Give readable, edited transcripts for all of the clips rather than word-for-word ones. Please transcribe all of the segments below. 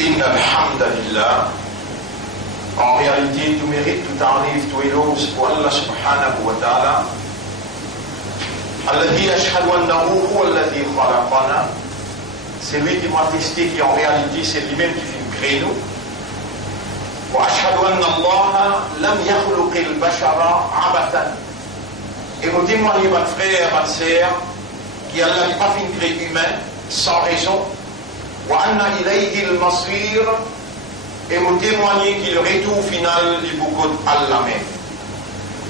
Inna alhamdulillah. En réalité, tout mérite, tout arrive, tout éloge pour Allah subhanahu wa ta'ala. Alladhi ashhadu annahu huwa alladhi khalaqana. C'est lui qui m'a attesté qu'en réalité, c'est lui-même qui fait créer nous. Wa ashhadu anna Allah lam yakhluq al-bashara abathan. Et nous témoignons, mon frère, ma sœur, qu'Allah n'a pas fait créer humain sans raison. Wa anna ilayhi al-masir. Et vous témoignez qu'il le retour final du beaucoup d'Allah même.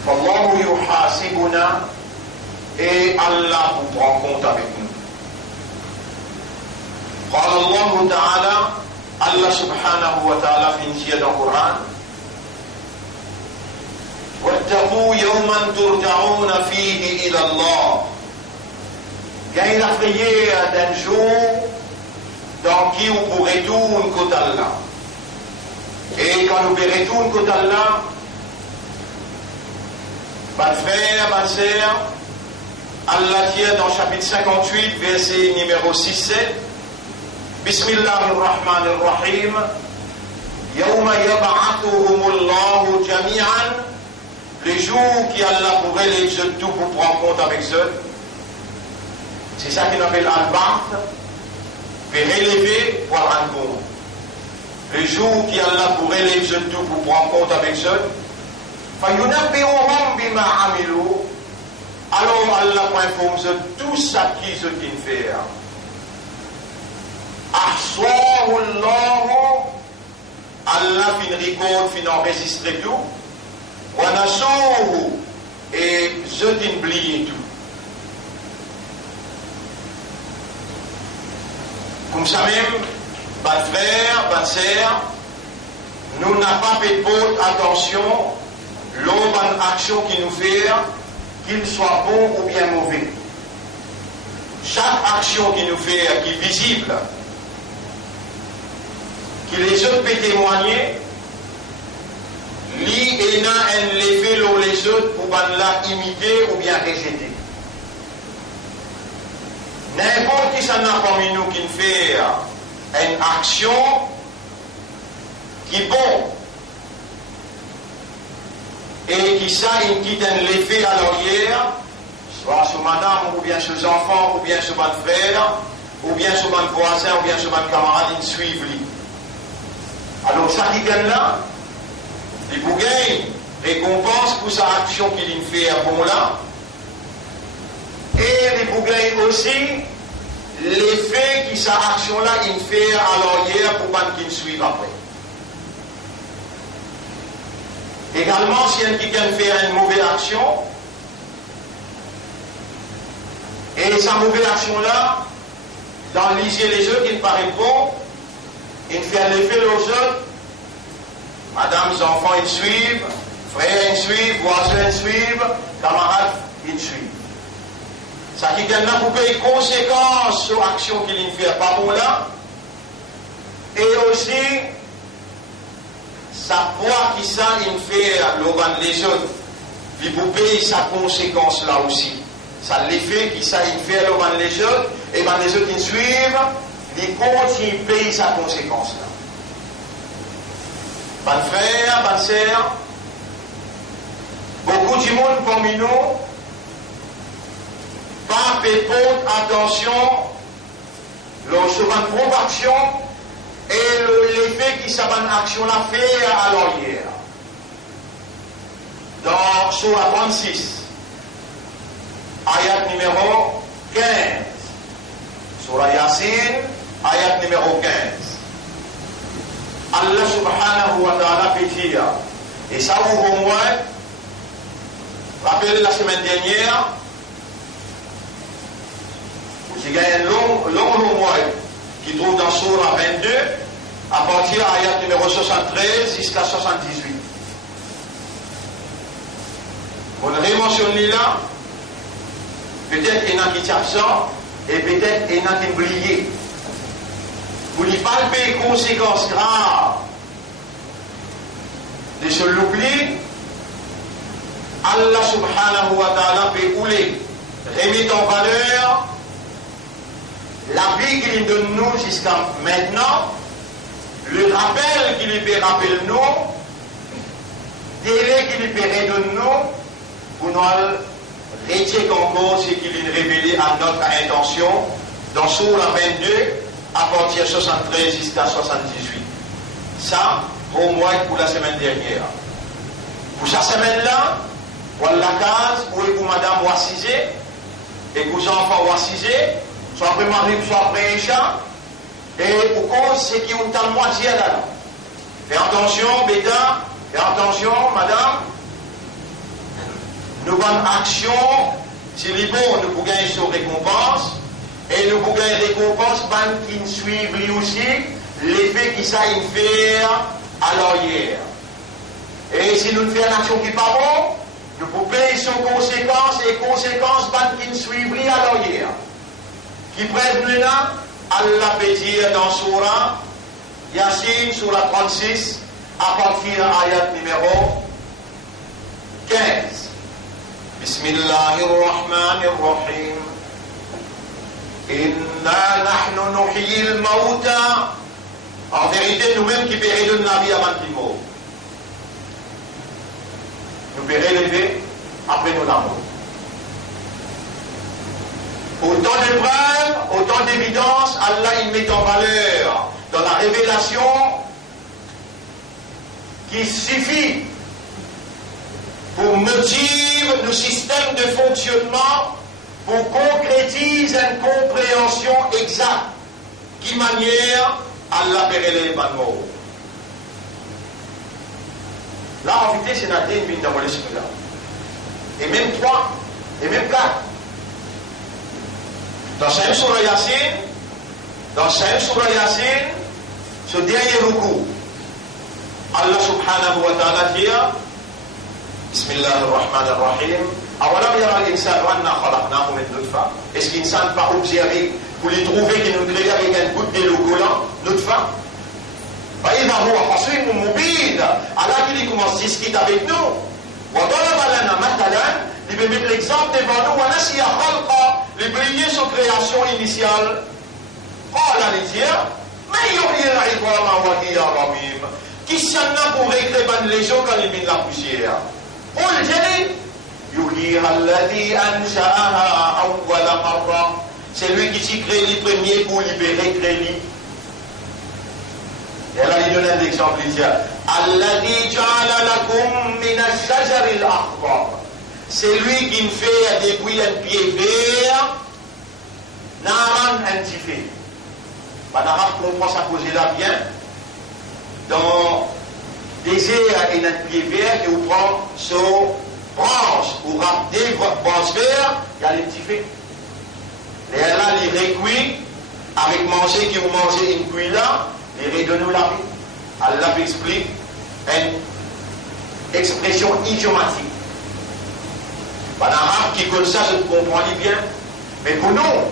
Wallahu yuhasibuna, et Allah vous prend compte avec nous. قال الله تعالى, Allah subhanahu wa ta'ala finit dans le Coran, واتقوا يوما ترجعون فيه إلى الله. Gagnez la prière d'un jour dans qui vous pourrez retourner côté Allah. Et quand nous retournons côté Allah, mon frère, ma sœur, Allah dit dans chapitre 58, verset numéro 6-7, Bismillahirrahmanirrahim, Yawma yab'athuhumullahu jami'an, les jours qui Allah pourrait les tout pour prendre compte avec eux. C'est ça qu'il appelle al-Ba'th, puis relever pour rendre compte. Le jour qui Allah pourrait les tout pour prendre compte avec eux, alors Allah informe tout ça qu'ils ont fait. Allah fin record, fin enregistré tout, et je t'oublie tout. Comme ça même, mon frère, ma sœur, nous n'avons pas fait attention l'autre action qui nous fait, qu'il soit bon ou bien mauvais. Chaque action qui nous fait, qui est visible, qui les autres peuvent témoigner, lui et un l'effet sur les autres pour la imiter ou bien rejeter. N'importe qui s'en a parmi nous qui fait une action qui est bonne et qui ça il quitte un l'effet à l'arrière, soit sur madame ou bien sur les enfants ou bien sur mon frère ou bien sur mon voisin ou bien sur mon camarade, ils suivent lui. Alors ça qui gagne là, il vous gagne récompense pour sa action qu'il fait à bon là, et il vous gagne aussi l'effet qui sa action là il fait à l'arrière pour pas qu'il suive après. Également, si un qui vient faire une mauvaise action, et sa mauvaise action là, dans l'isier les autres, il ne paraît bon, il fait un effet aux autres, madame, les enfants, ils suivent, frères, ils suivent, voisins, ils suivent, camarades, ils suivent. Ça qui vient là pour payer conséquences sur l'action qu'il ne fait pas bon là, et aussi, sa poids qui ça, il fait les autres, il vous paye sa conséquence là aussi. Ça l'effet qui ça, il fait les autres, et ben les autres ils suivent, ils continuent, ils payent sa conséquence là. Bon frère, bonne sœur, beaucoup du monde parmi nous, pas fait attention, lorsque une provocation, et l'effet qui s'abonne action l'a fait à l'arrière. Dans Surah 36, ayat numéro 15. Surah Yasin, ayat numéro 15. Allah subhanahu wa ta'ala fait dire, et ça vous au moins, rappelez la semaine dernière, j'ai gagné un long mois qui trouve dans Surah 22, à partir de l'ayat numéro 73 jusqu'à 78. On le mentionne là, peut-être qu'il y en a qui sont absents, et peut-être qu'il y en a qui oublié. Vous n'y palpez les conséquences graves de ce l'oubli, Allah subhanahu wa ta'ala peut couler, remettre en valeur la vie qu'il donne nous jusqu'à maintenant, rappel qu'il lui peut rappeler nous, délai qu'il lui peut redonner nous, pour nous retirer encore ce qu'il a révélé à notre intention dans Sourate 22 à partir de 73 jusqu'à 78. Ça, au moins pour la semaine dernière. Pour cette semaine-là, pour la case, pour madame ou assisée, et pour les enfants ou assisés, soit après Maghrib, soit après Isha, et pour cause, c'est qui ont tant moitié là. Fais attention, bêta, fais attention, madame. Nous avons action, si les bons, nous pouvons gagner sur récompense, et nous pouvons gagner récompense, qui nous suivent lui aussi, l'effet qui ça fait à l'arrière. Et si nous faisons une action qui n'est pas bonne, nous pouvons payer sur conséquences, et conséquences, qui nous suivent à l'arrière. Qui prennent là, Allah peut dire dans Surah Yasin, Surah 36, à partir de l'ayat numéro 15. Bismillahirrahmanirrahim. Inna nahnu nuhyi al-mawta. En vérité, nous-mêmes qui périllons la vie avant qu'il meure. Nous pouvons relever après nous la mort. Autant de preuves, autant d'évidence, Allah il met en valeur dans la révélation qui suffit pour motiver le système de fonctionnement, pour concrétiser une compréhension exacte qui manière Allah pérer les panneaux. Là, en vérité, c'est la une mine dans l'esprit là. Et même 3, et même 4. Dans Saïm Surah Yasin, ce dernier recours, Allah subhanahu wa ta'ala dit, Bismillahirrahmanirrahim, Awalam yara al-insan wa anna khalaqnahu min nutfa. Est-ce qu'il n'a pas observé pour les trouver qu'il nous crée avec un goutte de l'eau collant, nutfa? فإذا هو خصيم مبين على qu'il commence à discuter avec nous. وضرب لنا مثلا il veut mettre l'exemple devant nous ونسي خلقه il veut lier son création initiale. قال لتيا من يحيي العظام وهي رميم. Qui s'en a pour réclamer les gens quand ils mettent la poussière? قل جلي يحييها الذي أنشأها أول مرة. C'est lui qui s'y crée les premiers pour libérer créer. Et là, il donne un exemple ici. Alladhi ja'ala lakum min ash-shajari al-akhdar. C'est lui qui me fait des bouilles un pied vert, naran antifé. En arabe, on prend ça poser là bien. Dans désert et un pied vert, et on prend sur branche, ou des branches vertes, il y a les petits faits. Et là, les récuits, avec manger qui ont mangé une cuille là, et redonne-nous la vie. Allah explique une expression idiomatique. En arabe, qui comme ça, je comprends bien. Mais pour nous,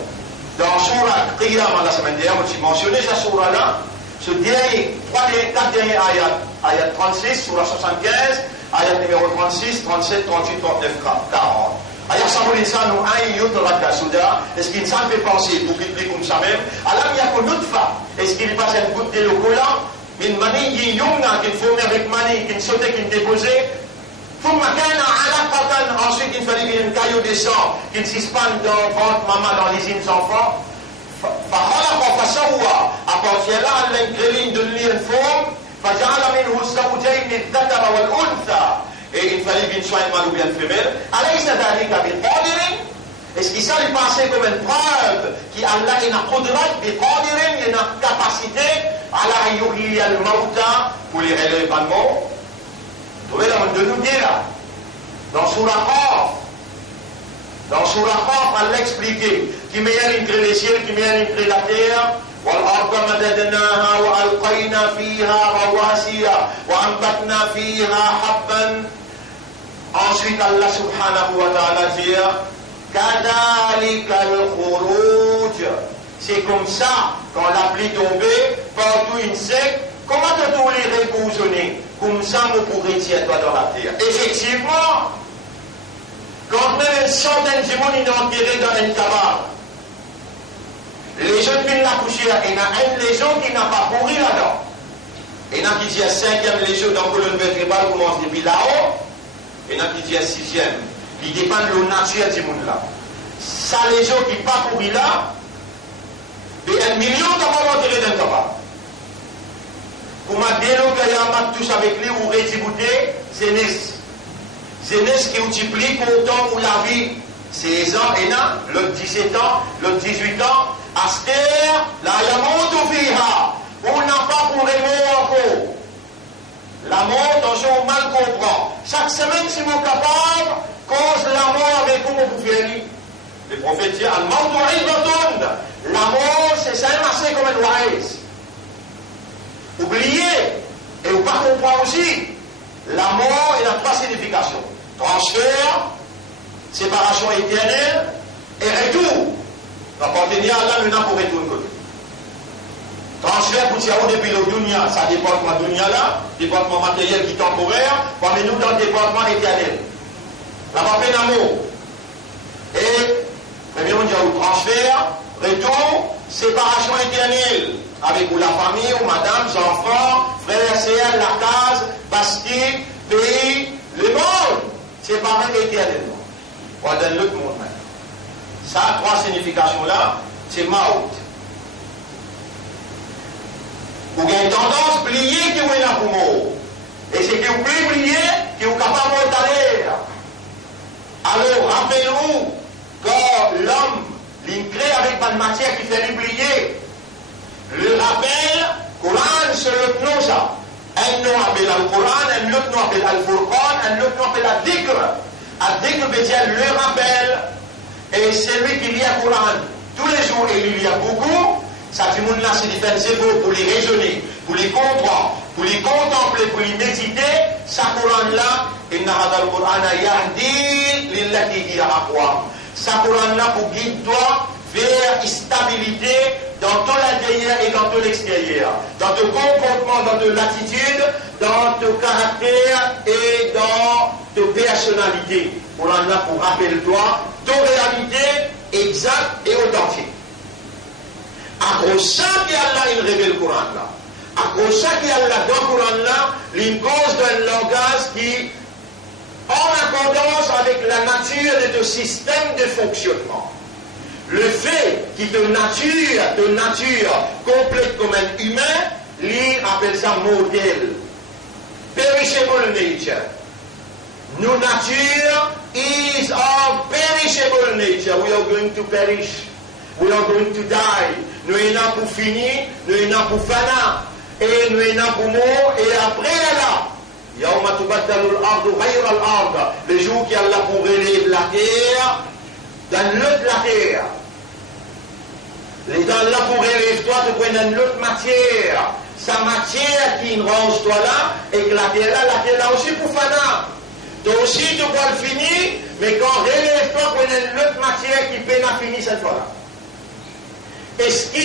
dans Surah Qiyam, la semaine dernière, je mentionné cette Surah-là, ce dernier, 4 derniers ayats, ayat 36, Surah 75, ayat numéro 36, 37, 38, 39, 40. Ayat Samoul Insan ou un yutrat Souda, est-ce qu'il s'en fait penser, pour qu'il plie comme ça même, Allah il y a qu'une autre fois, est-ce qu'il passe une goutte de l'eau collant, une manie qui yumna, qui formait avec manie, qui sautait, qui déposait, ثم كان علقة, ensuite il fallait qu'il y ait un caillot de sang, qui s'expande dans votre maman, dans les enfants, فخلق فسوى, à partir de là, Allah il donne une forme, فجعل منه الزوجين الذكر والأنثى. Et il fallait qu'il soit un mâle ou bien une femelle. Est-ce qu'il s'est passé comme une preuve qu'Allah a une qudrat, il a une capacité à la yuhyi al-mawta pour les relever pas de mort? Vous trouvez là, on de nous dire là. Dans Surah Qaf, Allah expliqué qui met entre les ciels, qui met entre la terre. والأرض مددناها وألقينا فيها رواسي وأنبتنا فيها حبا. Ensuite Allah subhanahu wa ta'ala dit كذلك الخروج. C'est comme ça quand la pluie tombait partout une sec. Comment te les repousonner? Comme ça vous pourrez tirer toi dans la terre. Effectivement, quand même une centaine de monde est enterré dans une cabane, les gens qui la poussière, il y a un les gens qui n'a pas pourri là-dedans. qui dit 5e légion dans la colonne vertébrale commence depuis là-haut, et il y en a qui dit 6e. Il dépend de la nature du monde là. Ça, les gens qui parcourent là, et 1 million capables d'entrer dans le capable. Pour ma délocaliser, ma touche avec lui ou rédibuter, Zénès. Zénès qui multiplie pour autant où la vie, 16 ans et là, l'autre 17 ans, l'autre 18 ans, Aster, la yamoto fiha. On n'a pas pour les mots encore. La mort, attention, on mal comprend. Chaque semaine, si vous êtes capable, cause la mort avec vous, vous pouvez lire. Les prophètes disent, la mort, c'est ça, c'est comme une oise. Oubliez, et vous pas comprendre aussi, la mort, il a 3 significations. Transfert, séparation éternelle, et retour. L'appartenir à Allah, nous n'avons pas retour de côté. Transfert pour Tiaou depuis le Dunia, ça département Dunia là, département matériel qui est temporaire, parmi nous dans le département éternel. La paix d'amour. Et, premier on dit transfert, retour, séparation éternelle. Avec ou la famille, ou madame, enfants, frères, sœurs, la case, Bastille, pays, le monde. Séparé éternellement. On donne l'autre monde maintenant. Ça, 3 significations là, c'est Maout. Vous avez tendance à oublier que vous êtes là pour mort. Et c'est que vous pouvez oublier que vous êtes capable de d'aller. Alors, rappelez-vous, quand l'homme l'incrée avec une matière qui fait l'oublier, le rappel, Coran, c'est l'autre nom ça. Un nom appelle le Coran, un autre nom appelle le Furqan, un autre nom appelle le Dhikr. Le Dhikr veut dire le rappel. Et c'est lui qui lit le Coran tous les jours, et il y a beaucoup. Ça, tout le monde là, c'est des cerveaux pour les raisonner, pour les comprendre, pour les contempler, pour les méditer. Ça, Coran là, inna hadha al-Qur'an yahdi lillati hiya aqwam. Ça, Coran là, pour guider toi vers stabilité dans ton intérieur et dans ton extérieur, dans ton comportement, dans ton attitude, dans ton caractère et dans ta personnalité. Coran là, pour rappelle-toi ton réalité exacte et authentique. À cause ça qu'Allah il révèle le Coran là. À cause ça qu'Allah dans le Coran là, il cause d'un langage qui en accordance avec la nature de ton système de fonctionnement. Le fait qu'il te nature complète comme un humain, lui appelle ça modèle. Perishable nature. Nos nature is of perishable nature. We are going to perish. We are going to die. Nous sommes là pour finir, nous sommes là pour fana, et nous sommes là pour mort, et après là, Yawma tubaddalu al-ardu ghayra al-ard, le jour qui Allah pour relever la terre, dans l'autre la terre. Les dans là pour relever toi, tu prends une autre matière, sa matière qui range toi là, et que la terre là aussi pour fana. Toi aussi tu peux le finir, mais quand relève toi, tu prends une autre matière qui peine à finir cette fois là. Est-ce que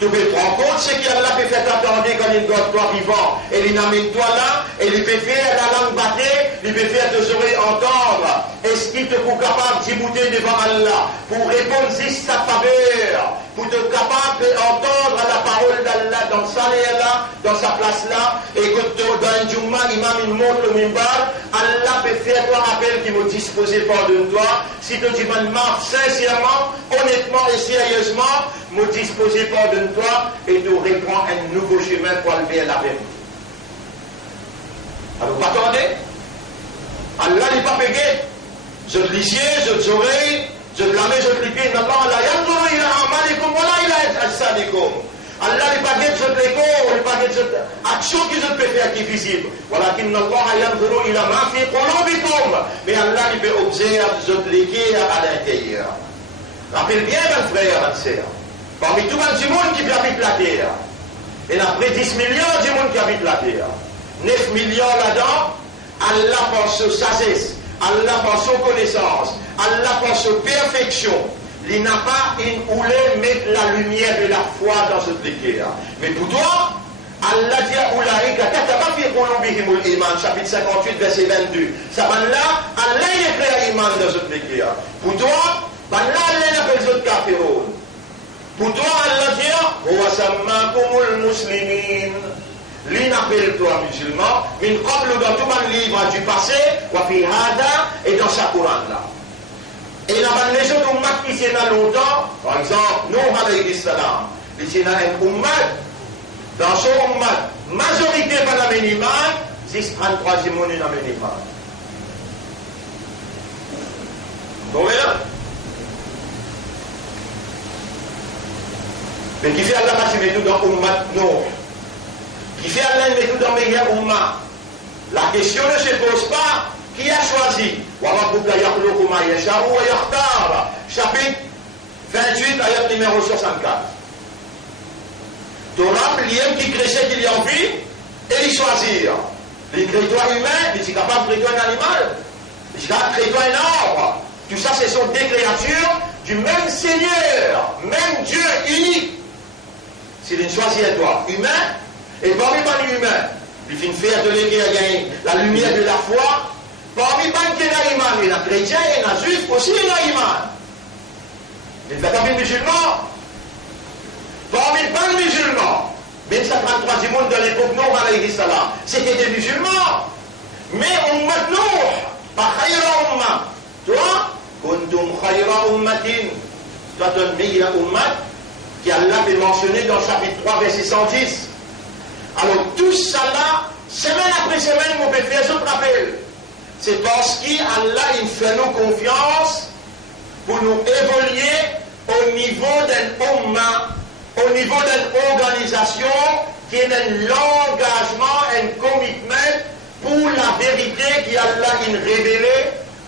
tu peux te rendre compte ce qu'Allah peut faire t'attendre quand il doit toi vivant et il amène toi là et il peut faire la langue battée, il peut faire tes oreilles entendre. Est-ce qu'il te peut capable d'ébouter devant Allah pour répondre juste sa faveur, pour te capable d'entendre la parole d'Allah dans sa là, dans sa place là, et que dans un Jumma, l'imam il montre le mimbar, Allah peut faire toi rappel qui me disposer pardonne toi. Si tu dis marche sincèrement, honnêtement et sérieusement, me disposer pardonne toi et tu reprends un nouveau chemin pour aller vers la vérité. Alors, pas attendez. Allah n'est pas payé. Je te lisiez, je te oreilles, je te la mets, je te l'épée. Allah n'est pas guette, je te l'écho, il n'est pas guette, action que je peux faire qui est visible. Mais Allah, il peut observer, je te l'équer à l'intérieur. Rappelle bien, mon frère, ma sœur. Parmi tout le monde qui habite la terre, et après 10 millions de monde qui habite la terre, 9 millions là-dedans, Allah par sa sagesse, Allah par sa connaissance, Allah par sa perfection, il n'a pas voulu mettre la lumière de la foi dans cette terre. Mais pour toi, Allah dit à Oulaïka, chapitre 58, verset 22. Ça va là, Allah est prêt à iman dans cette terre. Pour toi, Allah appelle les autres kafiroun. Pour toi, Allah dit, il n'a rappelle-toi musulman, min qablu dans tout le livre du passé, wa fi hada, et dans sa Coran là. Et dans les autres ummat qui sont là longtemps, par exemple, Nuh alayhi salam, ils sont là un ummat, dans son ummat, majorité par la miniman, 33e monde dans la miniman. Vous voyez là? Mais qui fait Allah met tout dans ummat Nuh? Qui fait Allah met tout dans meilleur ummat? La question ne se pose pas. Qui a choisi? Chapitre 28, ayat numéro 64. Torah, l'homme qui crée qu'il y a envie, et il choisir. Il crée toi humain, il est capable de créer un animal, il est capable de créer un arbre. Tout ça, ce sont des créatures du même Seigneur, même Dieu unique. S'il est choisi à toi, humain, et parmi les humains, il fait une faire de qui a gagné la lumière de la foi. Parmi les iman, il y a chrétiens, il y a juifs, aussi il y a iman. Il y a des musulmans. Parmi les musulmans, même ça 33 monde de l'époque Nuh alayhi salam, c'était des musulmans. Mais ummat Nuh, pas khayra umma. Toi, kuntum khayra ummatin. Toi, tu es le meilleur ummat qui Allah est mentionné dans le chapitre 3, verset 110. Alors, tout ça là, semaine après semaine, mon père, je te rappelle. C'est parce qu'Allah il fait nous confiance pour nous évoluer au niveau d'un umma, au niveau d'une organisation qui est un engagement, un commitment pour la vérité qu'Allah il révélé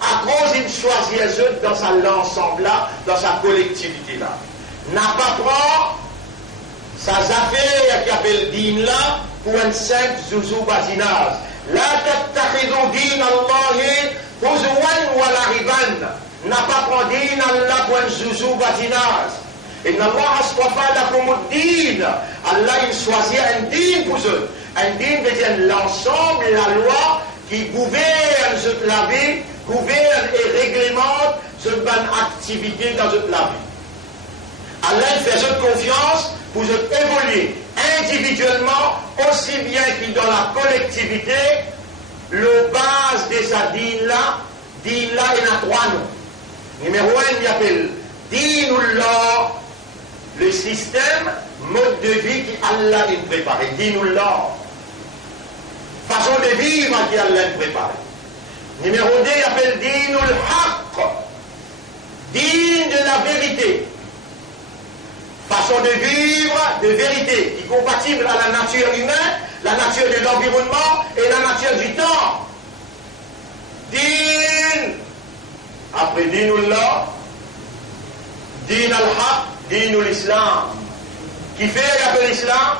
à cause d'une choisie dans sa l'ensemble là, dans sa collectivité là. N'a pas prendre sa affaire qui appelle din là pour un simple zouzou basinage. La tattakhidou din Allahi huzwan wa la'iban. N'a pas prendre din Allah pour un zouzou basinage. Inna Allah aswafa lakum ad-din. Allah il choisit un din pour eux. Un din veut dire l'ensemble, la loi qui gouverne toute la vie, gouverne et réglemente cette bonne activité dans toute la vie. Allah il fait cette confiance pour évoluer individuellement aussi bien que dans la collectivité. Le base de sa dîne là, il y a trois noms. Numéro 1, il appelle Dinullah, le système, mode de vie qu'Allah a préparé. Dinullah, façon de vivre qu'Allah a préparé. Numéro 2, il appelle Dinul Haqq, digne de la vérité. Façon de vivre de vérité, qui est compatible à la nature humaine, la nature de l'environnement et la nature du temps. Din, après Dinullah, Din al-Haq, Dinul Islam. Qui fait l'Islam?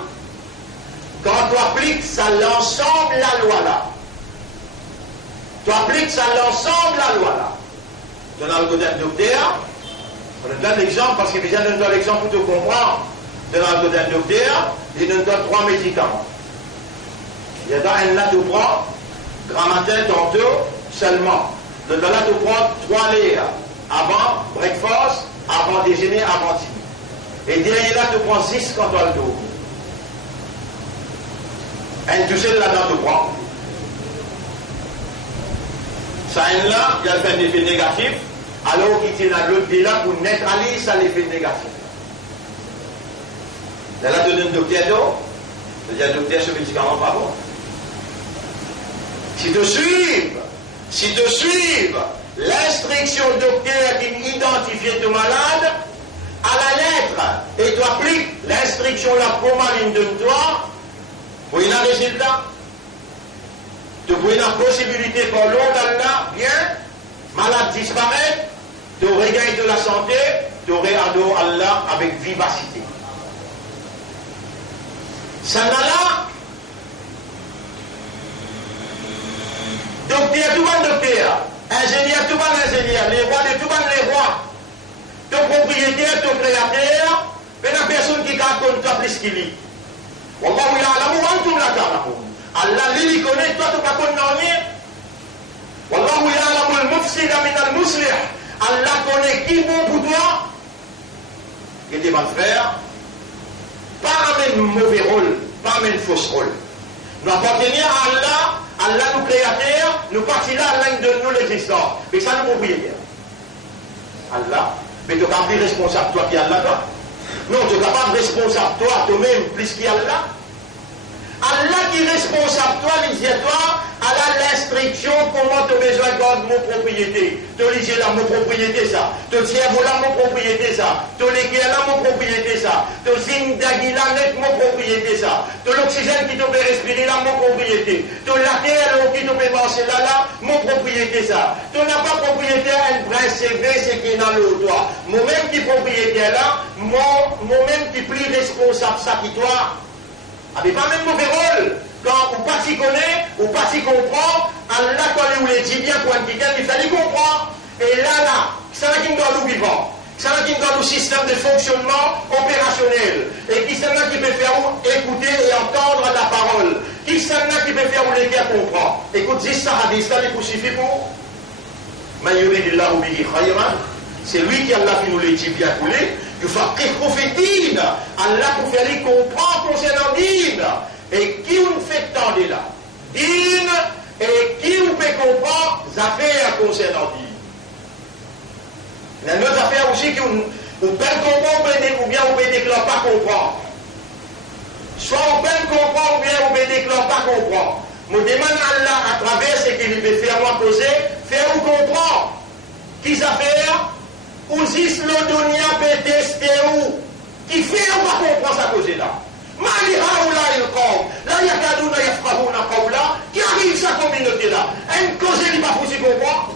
Quand tu appliques ça l'ensemble la loi là. Tu appliques ça l'ensemble la loi là. Tu as le côté docteur. On donne l'exemple parce que déjà on donne l'exemple pour te comprendre. Dans le côté docteur, il nous donne 3 médicaments. Il y a dans un là tu prends, grand matin tantôt seulement. Dans là tu prends 3 laits avant breakfast, avant déjeuner, avant dîner. Et derrière là tu prends 6 quand tu as le dos. Un tout seul là-dedans tu prends. Ça là, il y a un effet négatif. Alors qu'il tient à l'autre là pour neutraliser ça l'effet négatif. Là, tu donnes un docteur d'eau, c'est-à-dire docteur ce médicament pas bon. Si tu suives l'instruction docteur qui identifie ton malade à la lettre et tu appliques l'instruction la formaline de toi, pour y avoir un résultat, tu peux avoir une possibilité pour l'autre là, bien, malade disparaît, tu regagnes de la santé, tu aurais adoré Allah avec vivacité. Ça n'a là, docteur, tout le monde docteur, ingénieur, tout le monde ingénieur, les rois de tout le monde les rois, ton propriétaire, ton créateur, mais la personne qui raconte toi plus qu'il lit. Wallahu ya'lamu wa antum la ta'lamun. Allah lui connaît, toi tu ne peux pas connaître. Wallahu ya'lamu al-mufsida min al-muslih. Allah connaît qui est bon pour toi, qui est mal faire, pas un mauvais rôle, pas un faux rôle. Nous appartenons à Allah, Allah nous créateur, nous partons là, Allah nous donne nous l'existence. Mais ça nous propriétaire. Allah, mais tu es capable responsable toi qui est Allah toi? Non, tu es capable responsable toi, toi-même, plus qui Allah. Allah qui est responsable toi, toi, Allah l'instruction comment tu as besoin de garder mon propriété. Tu as là mon propriété ça. Tu as cerveau là mon propriété ça. Tu as l'équerre là mon propriété ça. Tu as zindagi là mon propriété ça. Tu as l'oxygène qui te fait respirer là mon propriété. Tu as la terre qui te fait marcher là mon propriété ça. Tu n'as pas propriété à un prince CV, c'est qui est dans l'eau toi. Moi-même qui propriétaire là, moi-même qui plus responsable ça qui toi. Avec pas même mauvais rôle. Quand on pas s'y connaît, ou pas s'y comprend, Allah quand il dit bien pour un petit il fallait comprendre. Et là, ça n'a qu'une garde vivant. Ça n'a qu'une garde au système de fonctionnement opérationnel. Et qui c'est là qui peut faire écouter et entendre la parole. Qui c'est là qui peut faire les gars comprendre. Écoute, dis ça, hadith, ça les suffit pour. C'est lui qui Allah qui nous les dit bien coulé. Il faut qu'il Allah pour faire les comprendre concernant Dine. Et qui nous fait tendre là? Dine et qui nous fait comprendre les affaires concernant Dine. Il y a d'autres affaires aussi qui nous peut comprendre ou bien on peut déclarer pas comprendre. Soit on peut comprendre ou bien on peut déclarer pas comprendre. Je demande à Allah à travers ce qu'il peut faire moi poser, faire ou comprendre. Qui affaires? Ou si l'odonia peut tester où? Qui fait ou pas comprendre sa cause là? Mali haoula il qawm, la yakadouna yafqahuna qawla, qui arrive sa communauté là? Un cause n'est pas possible comprendre?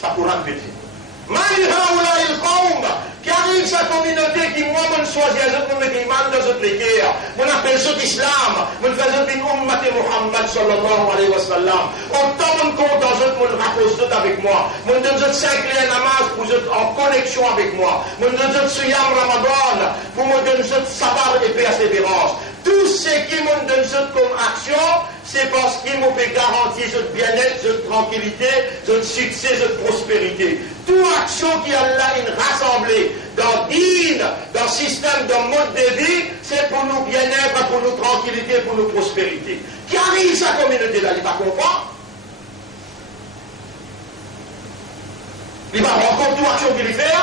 Ça pourra me dire. Mali haoula il qawm, qui arrive sa communauté qui moi me choisit les autres me demande dans autres guerres. On appelle ça l'islam, on fait ça une ummat Muhammad sallallahu alayhi wa sallam. Autant on compte dans autres, on rapproche tout avec moi. On donne autres 5 liens namaz pour être en connexion avec moi. On donne autres suyam ramadan pour me donner autres sabbat et persévérance. Tout ce qui me donne comme action, c'est parce qu'il me fait garantir votre bien-être, votre tranquillité, votre succès, votre prospérité. Toute action qui a là une rassemblée dans Dine, dans le système, dans le mode de vie, c'est pour nous bien-être, pour nous tranquillité, pour nous prospérité. Qui arrive sa communauté là, il va comprendre. Il va rencontrer toute action qu'il fait.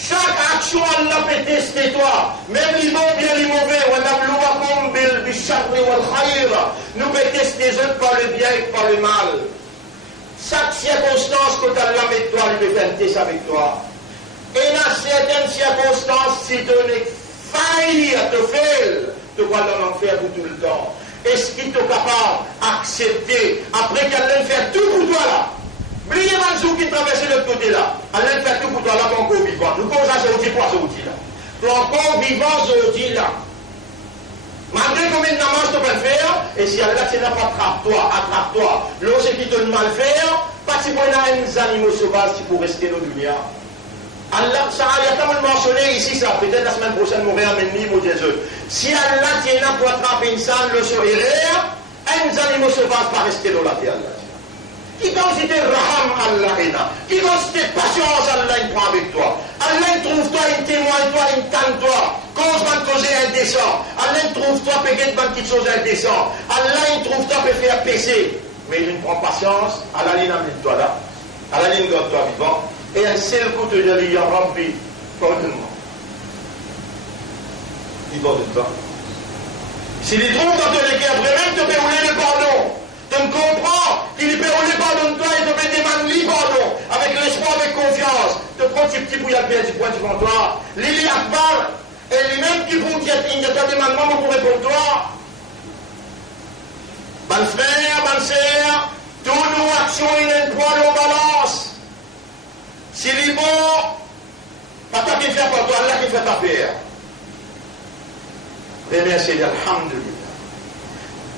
Chaque action, Allah peut tester toi. Même les bons, bien les mauvais. Nous pouvons tester les autres par le bien et par le mal. Chaque circonstance que Allah met toi, il peut faire un test avec toi. Et dans certaines circonstances, si tu n'es failli à te faire, tu vas l'en faire pour tout le temps. Est-ce qu'il est capable d'accepter, après qu'Allah fait tout pour toi là? Oubliez Mansour qui traverse de l'autre côté là. Allah fait tout pour toi là, encore vivant. Nous posons ça aujourd'hui pour aujourd'hui là. Tu encore vivant aujourd'hui là. Malgré combien de namaz tu peux faire, et si Allah c'est là, attrape-toi. Lorsque qui te mal faire, pas si vous avez des animaux sauvages qui pour rester dans le dunya. Allah, ça il y a quand même mentionné ici ça, peut-être la semaine prochaine, mon verre ennemi, mon Dieu. Si Allah tient là pour attraper une salle, le sourire, un animaux sauvages pas rester dans la terre. Qui quand c'était raham Allah est là, qui quand c'était patience Allah il prend avec toi. Allah il trouve toi, il témoigne toi, il tente toi. Cause va te causer indécent. Allah il trouve toi, peut-être une petite chose indécent. Allah il trouve toi, peut faire pécher. Mais il prend patience, Allah il amène toi là. Allah il garde toi vivant. Et un seul coup de dire, ya Rabbi, pardonne-moi. Il pardonne toi. S'il y trouve dans ton équerre, vraiment te peut rouler le pardon. Tu me comprends qu'il peut rouler pardon de toi et te peut demander pardon. Avec l'espoir, avec confiance. Tu prends tes petits bouillons bien du point devant toi. Lili Akbar, et lui-même qui vous dit, il y a des demandements pour répondre toi. Bonne frère, bonne sœur, toutes nos actions, il y a une poids en balance. Si les bons, pas toi qui fait pour toi, Allah qui fait ta paix. Remerciez Alhamdulillah.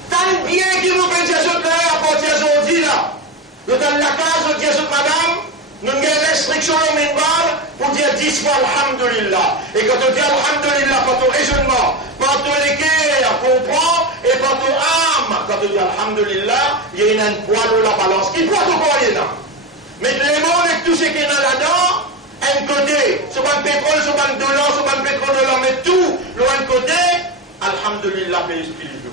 Tant bien qu'il vous fait Jésus de l'air pour Jésus aujourd'hui là. Nous dans la case de Jésus madame, nous avons une restriction au minbar pour dire 10 fois Alhamdulillah. Et quand on dit Alhamdulillah, par ton raisonnement, par ton équerre, comprend, et par ton âme, quand on dit Alhamdulillah, il y a une poids dans la balance. Qui poids encore il y a? Mais les mots avec tout ce qui est là-dedans, un côté, sur un pétrole, sur un dollar, sur un pétrole, mais tout, l'autre côté, Alhamdulillah, mais esprit du jour.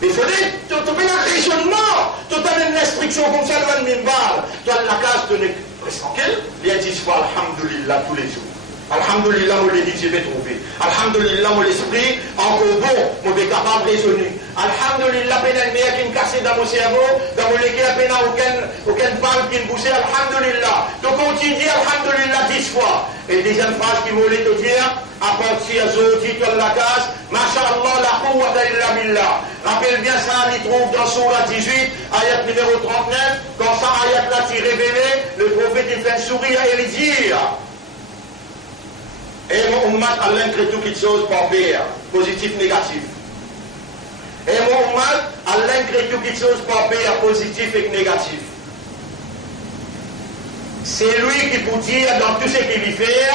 Mais il faut dire, tu as un raisonnement, tu as une instruction comme ça, loin de mimbar. Tu as la case de reste tranquille, il y a 10 fois Alhamdulillah tous les jours. Alhamdulillah, moi l'ai dit, je vais trouver. Alhamdulillah, mon esprit, encore bon, moi je suis capable de raisonner. Alhamdulillah, peine qui me casse dans mon cerveau, dans mon légué, peine aucune balle qui me bouge. Alhamdulillah. Donc on dit Alhamdulillah 10 fois. Et deuxième phrase qui m'a te dire, à partir de titre de la case, Masha'Allah, la quwwata illa billah. Rappelle bien ça, il trouve dans Surah 18, ayat numéro 39, quand ça ayat là s'est révélé, le prophète il fait un sourire et il dit, et mon ummat, Allah crée tout quelque chose par paix, positif, négatif. Et mon ummat, Allah crée tout quelque chose par paix, positif et négatif. C'est lui qui peut dire dans tout ce qu'il fait,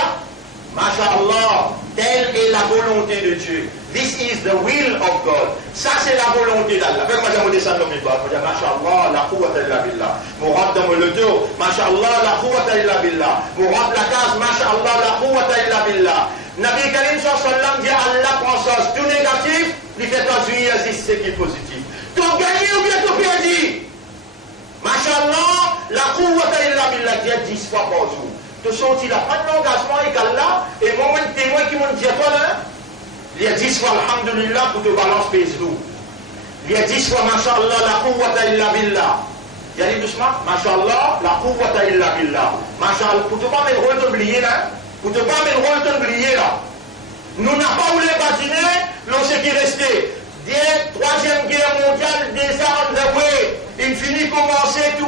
Masha'Allah, telle est la volonté de Dieu. This is the will of God. Ça, c'est la volonté d'Allah. Fait que moi, j'ai descendu dans mes bras. Je dis, Masha'Allah, la quwwata illa billah. Mon rab dans le dos, Masha'Allah, la quwwata illa billah. Mon rab la case, Masha'Allah, la quwwata illa billah. Nabi Karim sallam dit, Allah prend ça, tout négatif, il fait traduire ce qui est positif. Tu as gagné ou bien tu as perdu? Masha'Allah, la quwwata illa billah, tu as 10 fois par jour. Tu sens il a pas d'engagement avec Allah, et moi, un témoin qui m'ont dit à toi là, il y a 10 fois Alhamdulillah pour te balance les loups. Il y a 10 fois Masha'Allah, la quwwata illa billah. Il y a dit doucement, Masha'Allah, la quwwata illa billah. Masha'Allah, pour te pas mettre le rôle d'oublier là, pour te pas mettre le rôle d'oublier là. Nous n'avons pas voulu bâtiner, ce qui restait. Dès la 3e guerre mondiale, déjà on the way, il finit commencer tout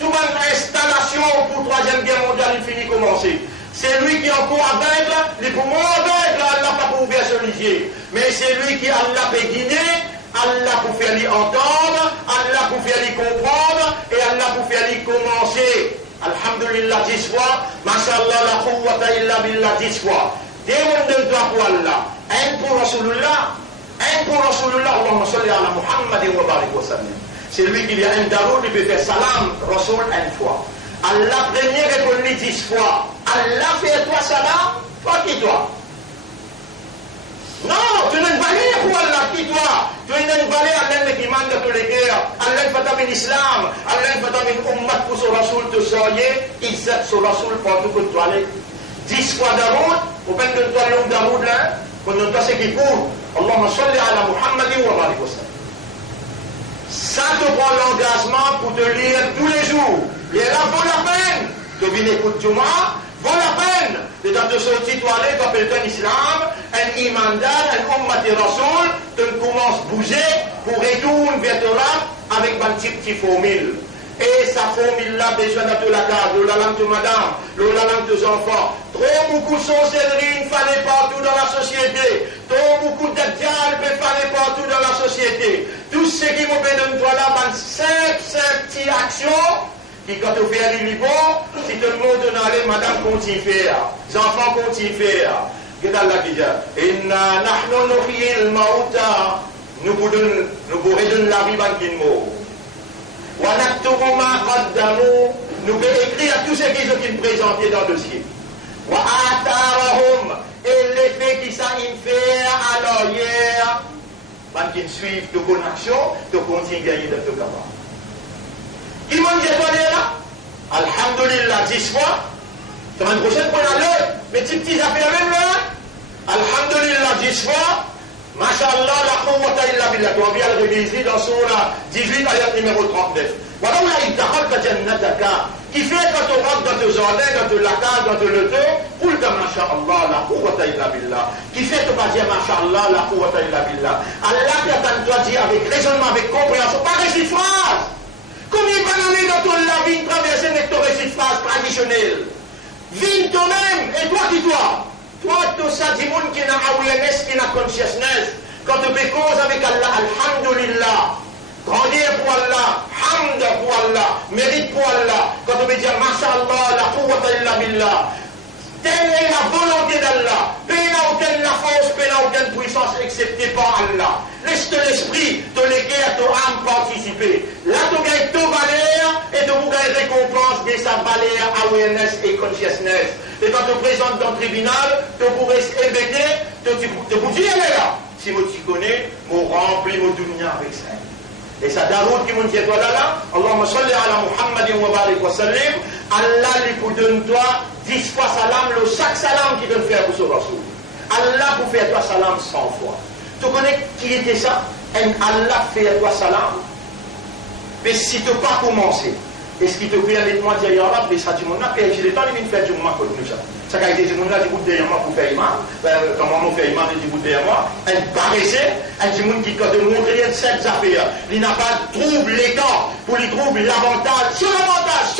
une installation pour la 3e guerre mondiale, il finit commencer. C'est lui qui est encore aveugle, les poumons aveugles, Allah pas pour ouvrir son lisier. Mais c'est lui qui Allah peut guider, Allah pour faire lui entendre, Allah pour faire lui comprendre, et Allah pour faire lui commencer. Alhamdulillah 10 fois, Masha'Allah la quwwata illa billah 10 fois. Des mondes de toi pour Allah, un pour Rasulullah, Allahumma salli ala Muhammad wa barik wa sallam. C'est lui qui vient un daroud, il peut faire salam, Rasul une fois. Allah premier répond 10 fois. Allah fait toi salam, toi qui toi. Non, tu n'es pas lié pour Allah, qui toi. Tu n'es pas lié à l'un qui mande tous les guerres. Allah fait ta l'islam. Allah fait ta ummat pour son Rasul te soyez. Il s'aide son Rasul pour tout que tu allais. 10 fois daroud, pour peine que toi l'homme daroud là, pour ne pas ce qui pour. Allahumma salli ala Muhammadin wa barik wa sallam. Ça te prend l'engagement pour te lire tous les jours. Et là, vaut la peine de venir écouter Juma, vaut la peine de te sortir toilette, t'appelles ton islam, un imandar, un ummati rasoul, tu commences à bouger pour retourner vers Torah avec un petit formule. Et sa formule-là, besoin de la case, de la langue de madame, de la langue des enfants. Trop beaucoup de sorcellerie, il fallait partout dans la société. Trop beaucoup de diable, il fallait partout dans la société. Tout ce qui me donne toi là, 5 petites actions, qui quand tu fais les libons, si tout le monde donne aller, madame continue à faire. Les enfants continuent à faire. Qu'est-ce que dit? Inna nahnu nuhyil mauta. Nous vous redonnons la vie dans le mot. Nous pouvons écrire tout ce qu'ils ont présenté dans le dossier. Et l'effet qui ça fait à l'arrière, quand ils suivent de bonnes actions, de continuer à gagner de tout là-bas. Qui m'a dit là? Alhamdulillah 10 fois. C'est une prochaine fois à l'heure. Mais petites affaires même là. Alhamdulillah 10 fois. Masha'Allah, la quwwata illa billah. Tu vas le réviser dans Surah 18, ayat numéro 39. Voilà où il t'arrête jannataka. Qui fait quand tu rentres dans tes jardins, dans la case, dans le temps, pour le Masha'Allah, la quwwata illa billah. Qui fait que tu vas dire Masha'Allah, la quwwata illa billah. Allah qui attend toi dire avec raisonnement, avec compréhension, pas récit de phrase. Combien d'années dans ton la vie traverser avec ton récit de phrase traditionnel? Vigne toi-même, et toi qui toi? Toi, tout ça, du monde qui n'a awareness, qui n'a consciousness. Quand tu fais cause avec Allah, alhamdulillah. Grandir pour Allah, hamd pour Allah, mérite pour Allah. Quand tu veux dire, Masha'Allah, la quwwata illa billah. Telle est la volonté d'Allah. Paix n'a aucune la force, paix n'a aucune puissance, excepté par Allah. Laisse l'esprit, te léguer à ton âme participer. Là, tu gagnes ton valeur et tu gagnes récompense de sa valeur, awareness et consciousness. Et quand tu présentes dans le tribunal, tu pourrais éviter, tu peux dire, là, si vous t'y connaissez, vous remplis vos dunya avec ça. Et ça, Daroud qui m'a dit, toi là, Allahumma salli ala Muhammadin wa barik wa sallim, Allah lui pour donner toi 10 fois salam, le chaque salam qui donne faire pour ce Rasoul. Allah pour faire toi salam 100 fois. Tu connais qui était ça? Allah fait toi salam. Mais si tu n'as pas commencé, est-ce qu'il te prie avec moi, dire, Ya Rab, mais ça, tu m'en as fait, j'ai le temps de faire du moment comme ça. Ça a été du monde là, du bout derrière moi pour faire imam. Quand maman fait imam, du bout derrière moi, elle paraissait, elle dit, monde qui a démontré cette affaire. Il n'a pas trouvé l'état pour lui trouver l'avantage, sur l'avantage.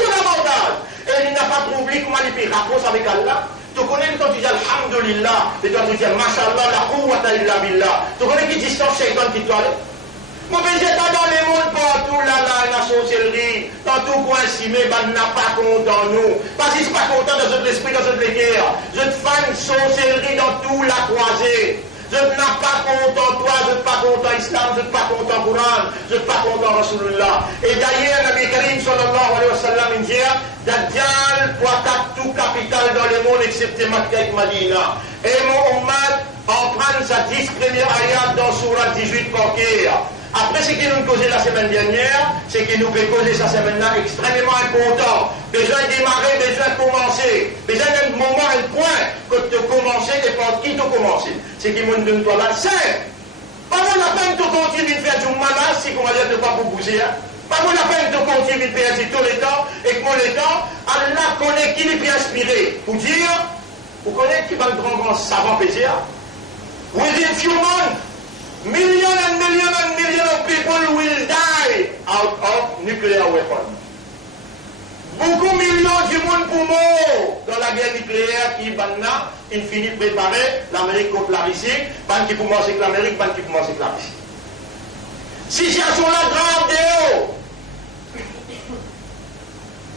Et il n'a pas trouvé comment il peut rapprocher avec Allah. Tu connais quand tu dis Alhamdulillah, et toi tu dis Mashallah, la quwwata illa billah. Tu connais qui distance Shaitan qui toi? Mon baiser pas dans les mondes partout, là, la sorcellerie, dans tout coin cimé, ben n'a pas content nous. Parce qu'il n'est pas content dans notre esprit, dans notre guerre. Je te fais une sorcellerie dans tout la croisée. Je n'ai pas content toi, je n'ai pas content Islam, je n'ai pas content Coran, je n'ai pas content Rasulullah. Et d'ailleurs, Nabi Karim sallallahu alayhi wa sallam, il dit, Dajjal poitate tout capital dans le monde excepté Makkah et Madina. Et mon Ummah en prend sa 10 première ayat dans Surah 18 Fakir. Après ce qui nous causait la semaine dernière, ce qui nous fait causer cette semaine-là extrêmement important. Besoin de démarrer, besoin de commencer. Besoin d'un moment, un point que tu as commencé et par qui tu as commencé. Ce qui nous donne toi là, c'est pas la peine de continuer de faire du mal si on va dire de ne pas vous bouger. Pas la peine de continuer de faire tout le temps et que mon le temps, Allah connaît qui est bien inspiré. Pour dire, vous connaissez qui va le grand savant plaisir. Within few months, millions of people will die out of nuclear weapons. Beaucoup millions du monde pour mort dans la guerre nucléaire qui maintenant, il finit de préparer l'Amérique contre la Russie, pas qui pour moi c'est que l'Amérique, pas qui pour moi c'est que la Russie. Situation là grave de haut.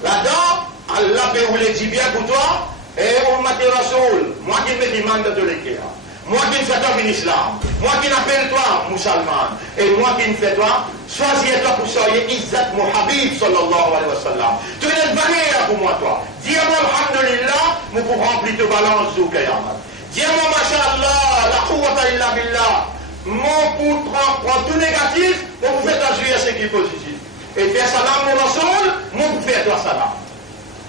Là-dedans, Allah peut vous le dire bien pour toi, et on m'a dit Rasoul, moi qui me demande de l'écrire. Moi qui ne fais toi en islam, moi qui n'appelle toi musulman, et moi qui ne fais toi, choisis-toi pour soyez Izzat Muhabib sallallahu alayhi wa sallam. Tu es une barrière pour moi, toi. Dis-moi alhamdulillah, nous pour remplir ta balance du Qiyamah. Dis-moi mashallah, la quwwata illa billah, mon pour prendre tout négatif, pour vous faire agir ce qui est positif. Et faire salam mon Rasoul, mon pour faire toi salam.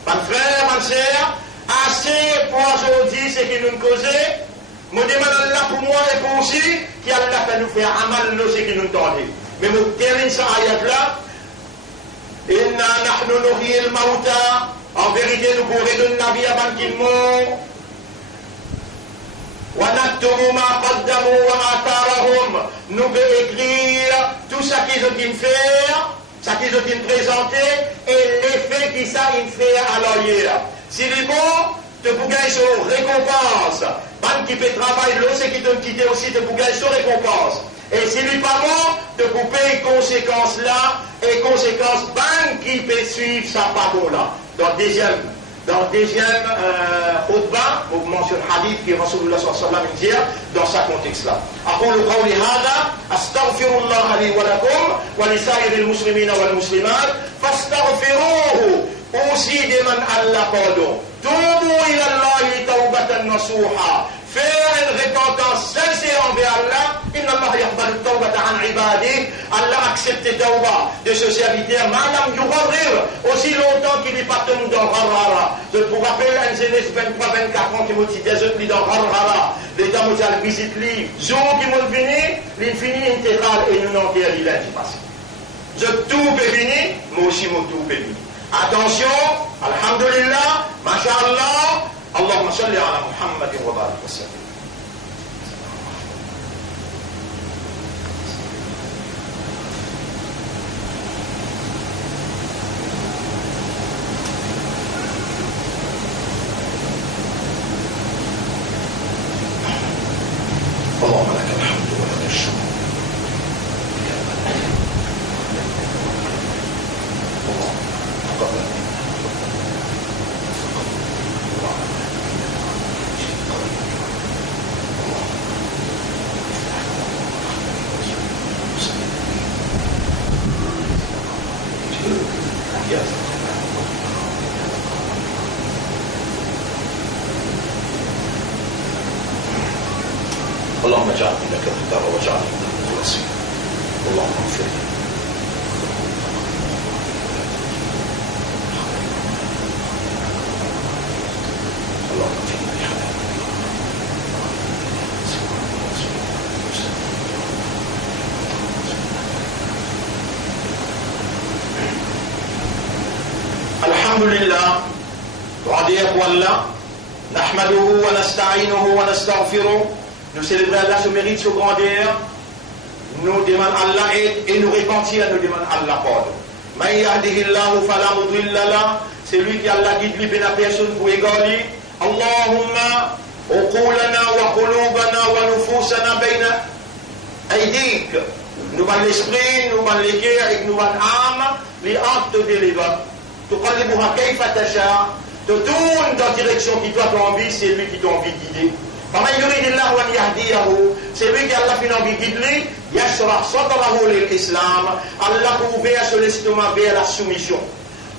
Mon frère, ma sœur, assez pour aujourd'hui ce qui nous causait. Je demande Allah pour moi et pour aussi qui Allah fait nous faire amal ce qui nous tendait. Mais je termine cette ayat-là. Inna nahnu nuhyi al-mauta. En vérité, nous pourrons redonner la vie avant qu'il meure. Wa naktubu ma qaddamu wa atharahum. Nous pouvons écrire tout ce qu'ils ont fait, ce qu'ils ont présenté et l'effet qu'ils ont fait à l'arrière. Si les mots te pour gagner sur récompense. Ban qui fait travail, l'autre c'est qui te quitter aussi te pour gagner sur récompense. Et si lui pas bon, te pour payer conséquences là, et conséquences, ban qui peut suivre sa parole là. Dans le deuxième khutbah, on mentionne hadith qui Rasulullah sallallahu alayhi wa sallam dit dans ce contexte-là. أقول قولي هذا أستغفر الله لي ولكم ولسائر المسلمين والمسلمات فاستغفروه أوصي من الله pardon. توبوا إلى الله توبة نصوحا. Faire une repentance sincère envers Allah. Inna Allah yaqbal at-tawbata an ibadihi. Allah accepte tawba de ce serviteur. Madame Yughrir, aussi longtemps qu'il n'est pas tombé dans Gharara. Je vous rappelle, un jeunesse 23-24 ans qui m'a dit des autres dans Gharara. Les dames ont dit visite lui. Jour qui m'ont fini, l'infini intégral et nous n'en guérit lundi passé. Je tout est fini, moi aussi mon tout est fini. Attention, alhamdulillah, masha'Allah, Allahumma salli ala Muhammadin wa barik wa sallim. Allahumma laka alhamdu wa laka al-shukr. المختار واجعله من المخلصين اللهم اغفر لي اللهم اغفر لي الحمد لله رضيك والله نحمده ونستعينه ونستغفره. Nous célébrons Allah, ce mérite, ce grandeur. Nous demandons Allah aide et nous repentir, nous demandons Allah pardon. Man yahdihillahu fala mudilla lah. C'est lui qui Allah guide, lui, la personne pour égaler. Allahumma uqulana wa qulubana wa nufusana bayna aydik. Nous avons l'esprit, nous avons le cœur et nous avons l'âme, les actes de l'évêque. تقلبها كيف تشاء. Tu tournes dans la direction qui toi t'as envie, c'est lui qui t'a envie de guider. فمن يريد الله أن يهديه, c'est lui qui a envie de guider, يشرح صدره للإسلام. Allah peut ouvrir sur l'estomac vers la soumission.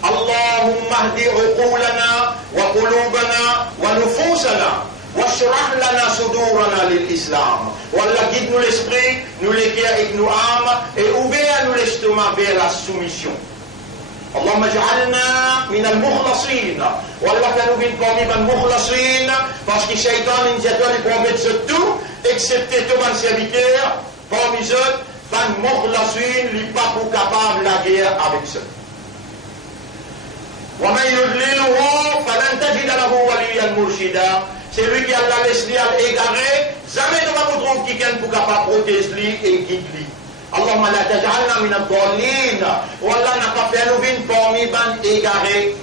اللهم اهد عقولنا وقلوبنا ونفوسنا واشرح لنا صدورنا للإسلام. Allah guide nous l'esprit, nous les cœurs et nous âmes, et ouvert nous l'estomac vers la soumission. اللهم اجعلنا من المخلصين. والله كانوا بين parmi les مخلصين parce que Shaitan nous a donné pour mettre tout excepté tous les serviteurs parmi eux van مخلصين li pas pour capable la guerre avec eux. ومن يضلله فلن تجد له وليا مرشدا. C'est lui qui a la laissé à l'égarer, jamais ne va vous trouver quelqu'un pour capable protéger lui et guider lui. اللهم لا تجعلنا من الضالين. والله نقف نوفين parmi ban égaré.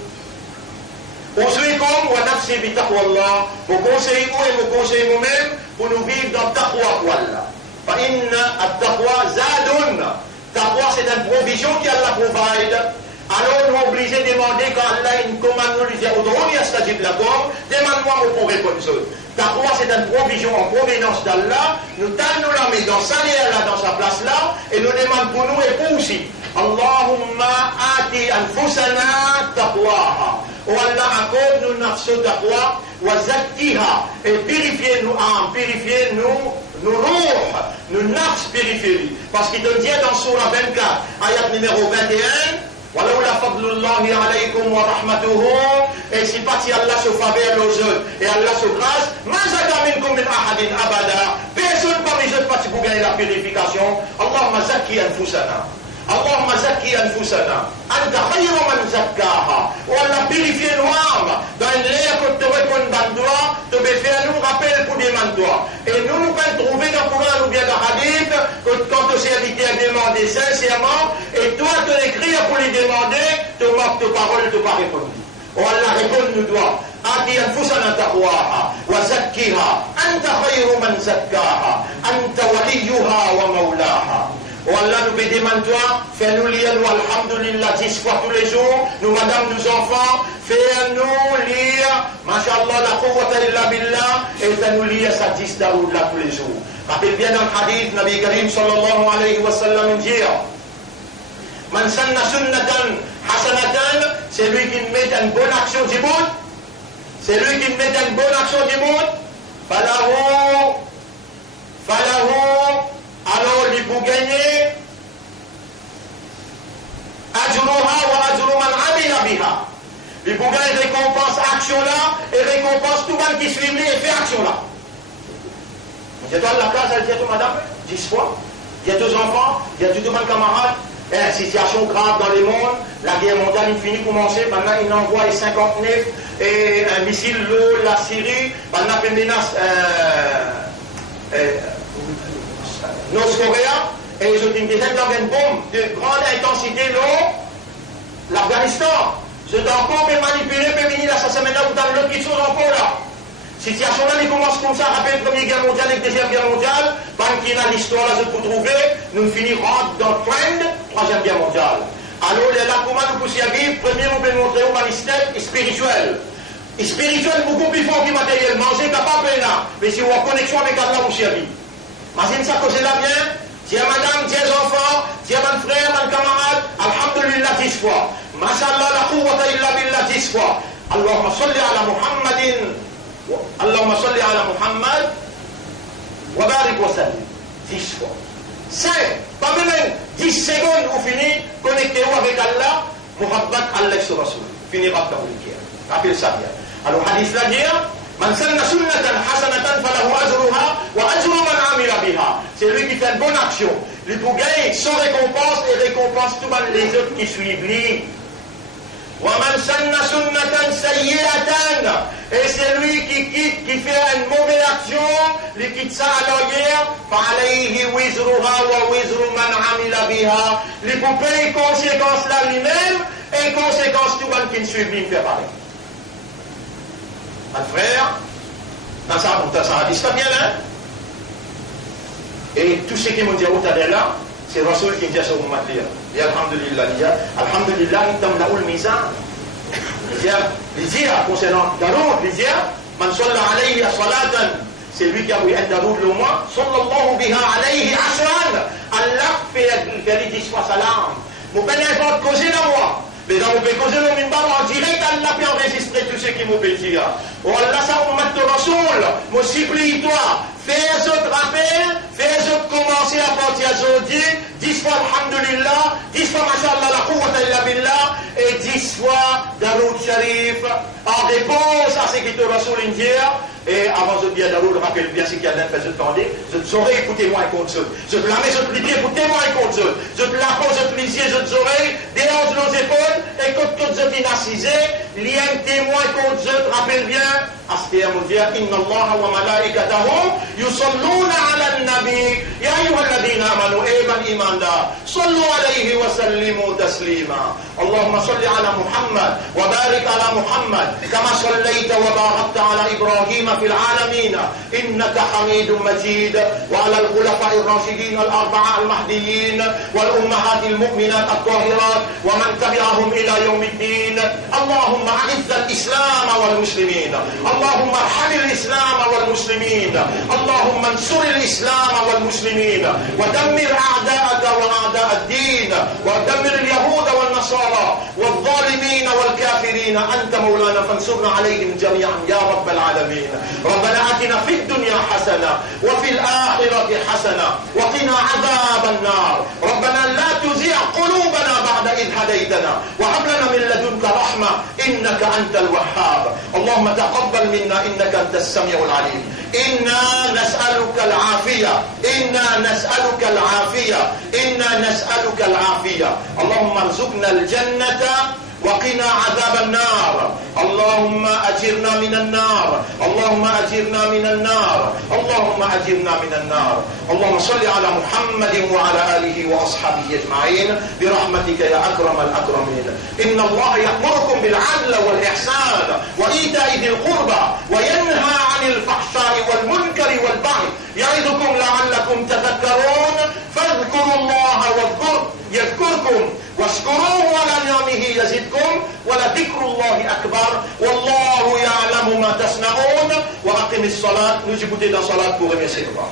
أوصيكم ونفسي بتقوى الله. Vous conseillez vous et vous conseillez vous-même pour nous vivre dans taqwa والله. فإن التقوى زاد. Taqwa c'est une provision qui Allah provide. Alors nous sommes obligés de demander quand Allah nous commande nous disait Ud'uni astajib lakum. Demande-moi pour répondre. Taqwa c'est une provision en provenance d'Allah. Nous tendons la main dans sa là, dans sa place là, et nous demandons pour nous et pour aussi. Allahumma ati anfusana taqwaha. Oh Allah accorde nous nafsu taqwa wa zakkiha. Et purifiez nous âmes, purifiez nous ruh, nous nafs purifiez. Parce qu'il te dit dans Surah 24, ayat numéro 21, ولولا فضل الله عليكم ورحمته, et si pas si Allah se faveur aux autres et Allah se grâce, ما زكى منكم من أحد أبدا. Personne parmi eux pas pour gagner la purification. اللهم زكي أنفسنا. اللهم زكي أنفسنا. أنت خير من زكاها. والله purifier nos âmes. Dans l'air que tu réponds dans toi, tu peux faire nous rappel pour demander toi. Et nous pouvons trouver dans le Coran ou bien dans le Hadith que quand le serviteur demande sincèrement, et toi tu l'écris pour lui demander, tu manques de parole, tu ne pas répondre. والله répond nous doit. آتي أنفسنا تقواها وزكها أنت خير من زكاها أنت وليها ومولاها. والله nous te demandons toi, fais-nous lire nous alhamdulillah 10 fois tous les jours, nous madame, nous enfants, fais-nous lire, mashallah la quwwata illa billah, et fais-nous lire ça 10 daoud là tous les jours. Rappelle bien dans le hadith, Nabi Karim sallallahu alayhi wa sallam dit, man sanna sunnatan hasanatan, c'est lui qui met une bonne action du monde, c'est lui qui met une bonne action du monde, falahu, alors il peut gagner ajruha wa ajru man amila biha. Il peut gagner récompense action là et récompense tout le monde qui suit lui et fait action là. Je donne la place, elle dit à tout madame 10 fois, il y a 2 enfants, il y a tout le monde camarade, une situation grave dans le monde, la guerre mondiale infinie commencée, maintenant il envoie 59 et un missile l'eau, la Syrie, maintenant il menace Nord-Coréa, et ils ont une dizaine d'organes bombes de grande intensité l'Afghanistan. C'est encore manipulé, féminin, là, ça se met là où dans l'autre qui sont encore là. Situation là, il commence comme ça, après la Première Guerre mondiale et la Deuxième Guerre mondiale, pendant qu'il y a l'histoire là, vous trouvez, nous finirons dans le trend, Troisième Guerre mondiale. Alors là, comment nous pouvons vivre, premier, on peut montrer humanitaire et spirituel. Et spirituel, beaucoup plus fort que matériel, manger, capable là, mais si on a connexion avec Allah, vous servir. Imagine ça que c'est là bien, tiens madame, tiens enfants, tiens mon frère, mon camarade, alhamdulillah 10 fois. Mashallah la quwwata illa billah 10 fois. Allahumma salli ala Muhammadin, Allahumma salli ala Muhammad, wa barik wa sallim. 10 fois. 5, pas même 10 secondes ou fini, connectez-vous avec Allah, Muhabbat Allah sur Rasul. Finira par le dire. Rappelez ça bien. Alors, hadith là dit, Man sanna sunnatan hasanatan falahu ajruha wa ajru man amila biha. C'est lui qui fait une bonne action. Lui pour gagner son récompense et récompense tous les autres qui suivent lui. Wa man sanna sunnatan sayyi'atan. Et c'est lui qui fait une mauvaise action, lui quitte ça à l'arrière, fa alayhi wizruha wa wizru man amila biha. Lui pour payer conséquence là lui-même et conséquence tout le monde qui le suit lui fait pareil. Un frère, dans sa hadith, bien là. Et tout ce qui m'ont dit au là, c'est Rasoul qui me dit à ce moment-là. Il dit Alhamdulillah, Alhamdulillah, il tombe là-haut le mizan. Il dit, concernant Daroud, il dit, Man salla alayhi salatan, c'est lui qui a eu un Daroud le mois, sallallahu biha alayhi ashran, Allah fait 10 fois salam. Mon père n'est pas causé là moi. Mais dans mon pays, quand je le mets en direct, Allah peut enregistrer tout ce qui m'ont dit. Oh Allah, ça, on met ton Rasoul, me supplie-toi, fais un autre rappel, fais un autre commencer à partir d'aujourd'hui, 10 fois Alhamdulillah, 10 fois Masha'Allah, la quwwata illa billah, et 10 fois Daroud Sharif, en réponse à ce que ton Rasoul dit. Et avant de bien Daroud, rappelle bien ce qu'il y a d'infini, je t'en dis, je te saurai écouter moi et contre ceux. Je te la mets, je te l'ai écouter moi et contre ceux. Je te la pose, je te lisier, je te oreilles, des hanches nos épaules, et quand tu te dis assisé, lien témoin contre ceux, rappelle bien, Asper me dit, Inna Allah wa malaikatahu, yusalluna ala nabi, ya ayyuhalladhina amanu, eman imanda, sallu alayhi wa sallimu taslima. Allahumma salli ala Muhammad, wa barik ala Muhammad, kama sallaita wa barakta ala Ibrahim في العالمين إنك حميد مجيد وعلى الخلفاء الراشدين الأربعة المهديين والأمهات المؤمنات الطاهرات ومن تبعهم إلى يوم الدين اللهم أعز الإسلام والمسلمين اللهم ارحم الإسلام والمسلمين اللهم انصر الإسلام والمسلمين ودمر أعداءك وأعداء الدين ودمر اليهود والنصارى والظالمين والكافرين أنت مولانا فانصرنا عليهم جميعا يا رب العالمين ربنا آتنا في الدنيا حسنة وفي الآخرة حسنة وقنا عذاب النار ربنا لا تزيع قلوبنا بعد إذ هديتنا وهب لنا من لدنك رحمة إنك أنت الوهاب اللهم تقبل منا إنك أنت السميع العليم إنا نسألك العافية إنا نسألك العافية إنا نسألك العافية اللهم ارزقنا الجنة وقنا عذاب النار اللهم أجرنا من النار اللهم أجرنا من النار اللهم أجرنا من النار اللهم صل على محمد وعلى آله وأصحابه أجمعين برحمتك يا أكرم الأكرمين إن الله يأمركم بالعدل والإحسان وإيتاء ذي القربى وينهى عن الفحشاء والمنكر والبغي يعظكم لعلكم تذكرون فاذكروا الله يذكركم واشكروه على نعمه يزدكم ولذكر الله أكبر والله يعلم ما تصنعون وأقم الصلاة. Nous écoutez la salat pour remercier Allah.